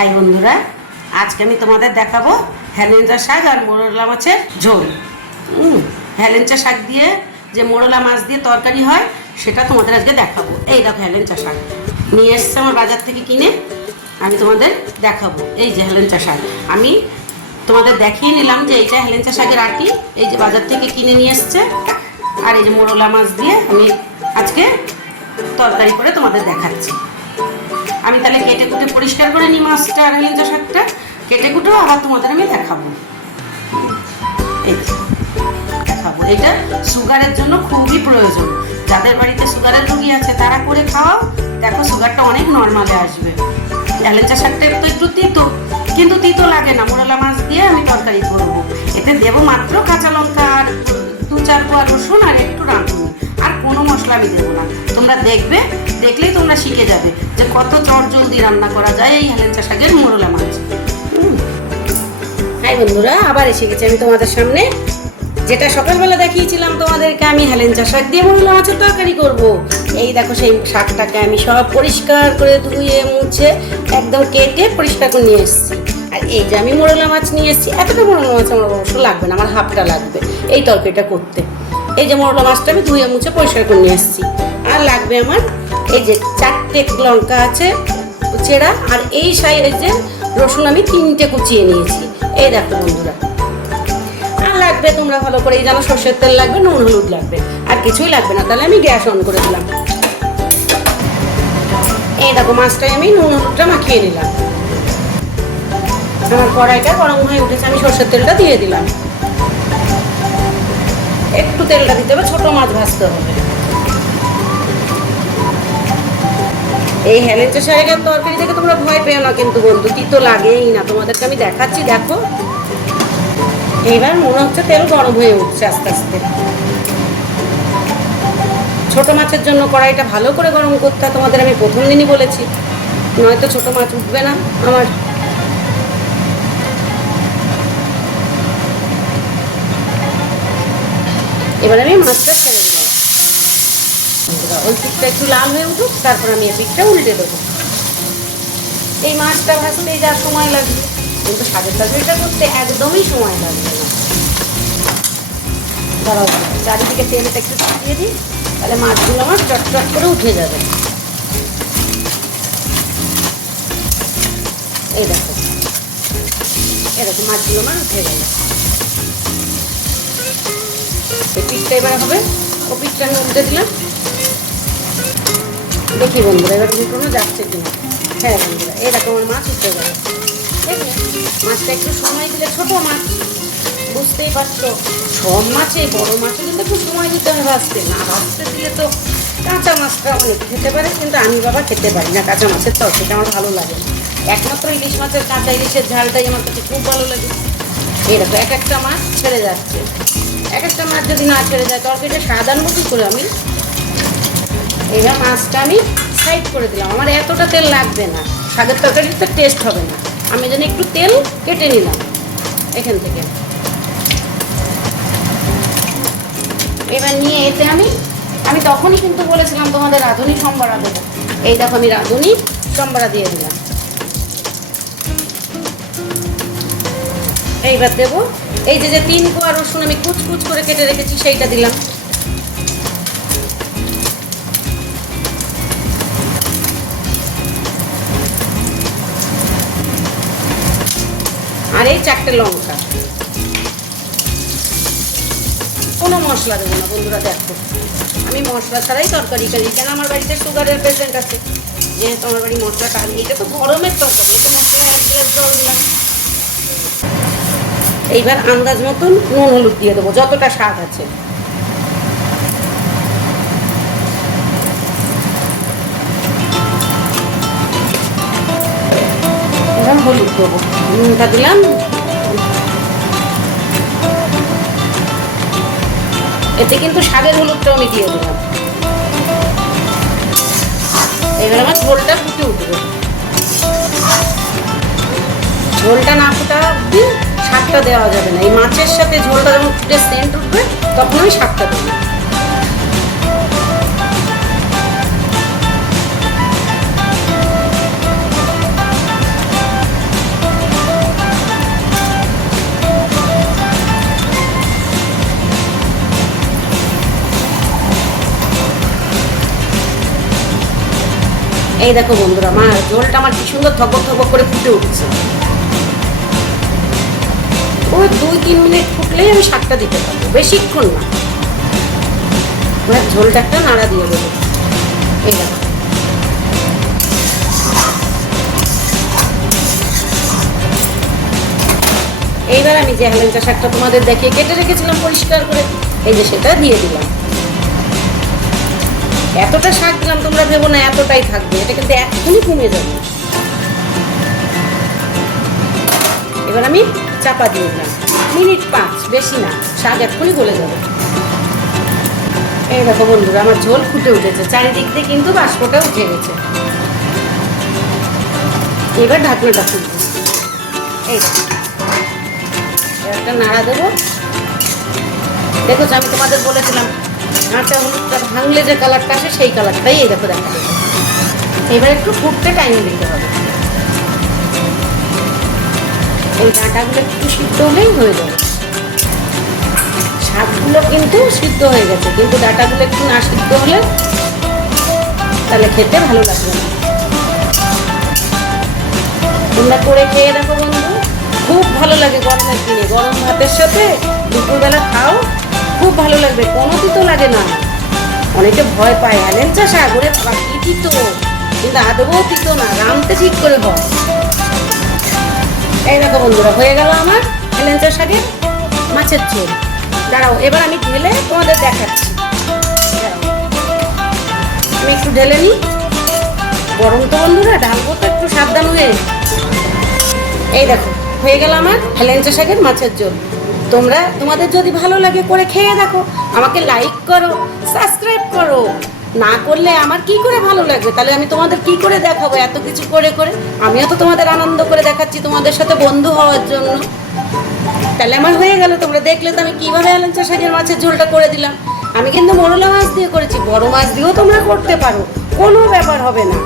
High বন্ধুরা, আজকে আমি তোমাদের দেখাবো হেলেঞ্চা শাক আর মোরলা মাছের ঝোল। হেলেঞ্চা শাক দিয়ে যে মোরলা মাছ দিয়ে তরকারি হয় সেটা তোমাদের আজকে দেখাবো। এই দেখো হেলেঞ্চা শাক নিয়ে এসছে আমার বাজার থেকে কিনে, আমি তোমাদের দেখাবো। এই যে হেলেঞ্চা শাক আমি তোমাদের দেখিয়ে নিলাম যে এইটা হেলেঞ্চা শাকের আটি, এই যে বাজার থেকে কিনে নিয়ে এসছে। আর এই যে মোরলা মাছ দিয়ে আমি আজকে তরকারি করে তোমাদের দেখাচ্ছি। আমি তাহলে কেটে কুটে পরিষ্কার করে নিই মাছটা আর হেলেঞ্চা শাকটা, কেটে কুটেও আবার তোমাদের আমি দেখাবো। দেখাবো এটা সুগারের জন্য খুবই প্রয়োজন। যাদের বাড়িতে সুগারের রোগী আছে তারা করে খাওয়াও, দেখো সুগারটা অনেক নর্মালে আসবে। হেলেঞ্চা শাকটা তো একটু তিতো, কিন্তু তিতো লাগে না। মোরলা মাছ দিয়ে আমি তরকারি করবো, এতে দেবো মাত্র কাঁচা লঙ্কা আর 2-4 কোয়া রসুন আর একটু রাঁধুনি, আর কোনো মশলা আমি দেবো না। তোমরা দেখবে, দেখলেই তোমরা শিখে যাবে যে কত চটজলদি রান্না করা যায় এই হেলেঞ্চা শাকের মোরলা মাছ। হাই বন্ধুরা, আবার এসে গেছি আমি তোমাদের সামনে। যেটা সকালবেলা দেখিয়েছিলাম তোমাদেরকে, আমি হেলেঞ্চা শাক দিয়ে মোরলা মাছের তরকারি করব। এই দেখো সেই শাকটাকে আমি সব পরিষ্কার করে ধুয়ে মুছে একদম কেটে পরিষ্কার করে নিয়ে এসেছি। আর এই যে আমি মোরলা মাছ নিয়ে এসেছি, এতটা মোরলা মাছ আমার অবশ্য লাগবে না, আমার হাফটা লাগবে এই তরকারিটা করতে। এই যে মোরলা মাছটা আমি ধুয়ে মুছে পরিষ্কার করে নিয়ে এসেছি। আর লাগবে আমার এই যে 4টে লঙ্কা আছে চেরা, আর এই সাইজের রসুন আমি 3টে কুচিয়ে নিয়েছি। এই দেখো বন্ধুরা, আর লাগবে তোমরা ভালো করে এই জানো সর্ষের তেল লাগবে, নুন হলুদ লাগবে, আর কিছুই লাগবে না। তাহলে আমি গ্যাস অন করে দিলাম। এই দেখো মাছটাই আমি নুন হলুদটা মাখিয়ে নিলাম। আমার কড়াইটা গরম হয়ে উঠেছে, আমি সর্ষের তেলটা দিয়ে দিলাম। একটু তেলটা দিতে হবে, ছোট মাছ ভাজতে হবে। এই হেলেঞ্চা শাকের তরকারি থেকে তোমরা ভয় পেও না কিন্তু বন্ধু, তিতো লাগেই না। তোমাদেরকে আমি দেখাচ্ছি, দেখো এইবার মনে হচ্ছে তেল গরম হয়ে উঠছে আস্তে আস্তে। ছোট মাছের জন্য কড়াইটা ভালো করে গরম করতে হয়, তোমাদের আমি প্রথম দিনই বলেছি, নয়তো ছোট মাছ উঠবে না আমার। এবার আমি মাছটা ছেড়ে দিলাম। ওই পিঠটা একটু লাল হয়ে উঠুক, তারপর আমি এই পিঠটা উল্টে দেবো। এই মাছটা ভাজতে যা সময় লাগবে, কিন্তু শাকের তরকারিটা করতে একদমই সময় লাগবে না। দাঁড়াও, চারিদিকে তেলটা একটু ছড়িয়ে দিই, তাহলে মাছগুলো আমার চটচট করে উঠে যাবে। এই দেখো, এরকম মাছগুলো আমার উঠে গেল। এই পিঠটা এবার হবে, ও পিঠটা আমি উল্টে দিলাম। দেখি বন্ধুরা এবার উল্টোনো যাচ্ছে কিনা। হ্যাঁ বন্ধুরা, এরকম আমার মাছ উঠে গেল। দেখবে মাছটা একটু সময় দিলে, ছোটো মাছ বুঝতেই পারছো, সব মাছে বড় মাছে কিন্তু একটু সময় দিতে হবে ভাজতে। না ভাজতে দিলে তো কাঁচা মাছটা অনেকে খেতে পারে, কিন্তু আমি বাবা খেতে পারি না কাঁচা মাছের তরকারিটা, আমার ভালো লাগে না। একমাত্র ইলিশ মাছের কাঁচা ইলিশের ঝালটাই আমার কাছে খুব ভালো লাগে। এরকম এক একটা মাছ ছেড়ে যাচ্ছে, এক একটা মাছ যদি না ছেড়ে যায় তরকারিটা স্বাদ আনবো কী করে আমি। এবার মাছটা আমি সাইড করে দিলাম, আমার এতটা তেল লাগবে না, শাকের তরকারিতে টেস্ট হবে না। আমি যেন একটু তেল কেটে নিলাম এখান থেকে। এবার নিয়ে এতে আমি তখনই কিন্তু বলেছিলাম তোমাদের রাঁধুনি সম্বরা দেবো। এই দেখো আমি রাঁধুনি সম্বরা দিয়ে দিলাম। এইবার দেবো এই যে 3 কোয়া রসুন আমি কুচকুচ করে কেটে রেখেছি, সেইটা দিলাম। আর এই 4টে লঙ্কা। কোনো মশলা দেবো না বন্ধুরা, দেখো আমি মশলা ছাড়াই তরকারি করি, কেন আমার বাড়িতে সুগারের পেশেন্ট আছে, যেহেতু আমার বাড়ি মশলাটা আনি। এটা তো গরমের তরকারি, এটা মশলা 1 গ্লাস জল দিলাম। এইবার আন্দাজ মতন নুন হলুদ দিয়ে দেবো, যতটা স্বাদ আছে। এবার হলুদ দেবো, নুনটা দিলাম। এতে কিন্তু শাকের হলুদটাও আমি দিয়ে দিলাম। এবার আমার ঝোলটা ফুটে উঠবে, ঝোলটা না ফুটা অব্দি শাকটা দেওয়া যাবে না। এই মাছের সাথে ঝোলটা যখন ফুটে সেন্ট উঠবে তখন আমি শাকটা দেবো। এই দেখো বন্ধুরা, ঝোলটা আমার কি সুন্দর থপক থপক করে ফুটে উঠছে। ওই 2-3 মিনিট ফুটলেই আমি শাকটা দিতে পারবো, বেশিক্ষণ না। ঝোলটা একটা নাড়া দিয়ে দেবো। এই দেখো, এইবার আমি যে হেলেঞ্চা শাকটা তোমাদের দেখিয়ে কেটে রেখেছিলাম পরিষ্কার করে, এই যে সেটা দিয়ে দিলাম। এতটা শাক দিলাম, তোমরা ভেবো না এতটাই থাকবে, এটা কিন্তু এক্ষুনি কমে যাবে। এবার আমি চাপা দিয়ে দিলাম, মিনিট 5, বেশি না, শাক এক্ষুনি গলে যাবে। এই দেখো বন্ধুরা, আমার ঝোল ফুটে উঠেছে, চারিদিক দিয়ে কিন্তু বাষ্পটা উঠে গেছে। এবার ঢাকনাটা খুলবো। এই একটা নাড়া দেবো। দেখো, আমি তোমাদের বলেছিলাম আটা হলুদটা ভাঙলে যে কালারটা আসে সেই কালারটাই এই দেখো দেখা যাবে। এবার একটু ফুটতে টাইম দিতে হবে। এই ডাঁটাগুলো একটু সিদ্ধ হলেই হয়ে যাবে। শাকগুলো কিন্তু সিদ্ধ হয়ে গেছে, কিন্তু ডাঁটাগুলো একটু না সিদ্ধ হলে তাহলে খেতে ভালো লাগবে না। তোমরা করে খেয়ে দেখো বন্ধু, খুব ভালো লাগে। গরমের দিনে গরম ভাতের সাথে দুপুরবেলা খাও, খুব ভালো লাগবে, কোনো তিতো লাগে না। অনেকে ভয় পায় হেলেঞ্চা শাক, ওরে বাবা কি তিতো, কিন্তু আদৌ তিতো না, রামতে ঠিক করে হয়। এই দেখো বন্ধুরা, হয়ে গেল আমার হেলেঞ্চা শাকের মাছের ঝোল। দাঁড়াও, এবার আমি ঢেলে তোমাদের দেখাচ্ছি। আমি একটু ঢেলে নিই, গরম তো বন্ধুরা, ঢালবো তো একটু সাবধান হয়ে। এই দেখো, হয়ে গেল আমার হেলেঞ্চা শাকের মাছের ঝোল। তোমাদের যদি ভালো লাগে করে খেয়ে দেখো, আমাকে লাইক করো, সাবস্ক্রাইব করো। না করলে আমার কি করে ভালো লাগবে, তাহলে আমি তোমাদের কি করে দেখাবো এত কিছু করে করে। আমিও তো তোমাদের আনন্দ করে দেখাচ্ছি তোমাদের সাথে বন্ধু হওয়ার জন্য। তাহলে আমার হয়ে গেল, তোমরা দেখলে তো আমি কীভাবে হেলেঞ্চা শাকের মাছের ঝোলটা করে দিলাম। আমি কিন্তু মোরলা মাছ দিয়ে করেছি, বড় মাছ দিয়েও তোমরা করতে পারো, কোনো ব্যাপার হবে না।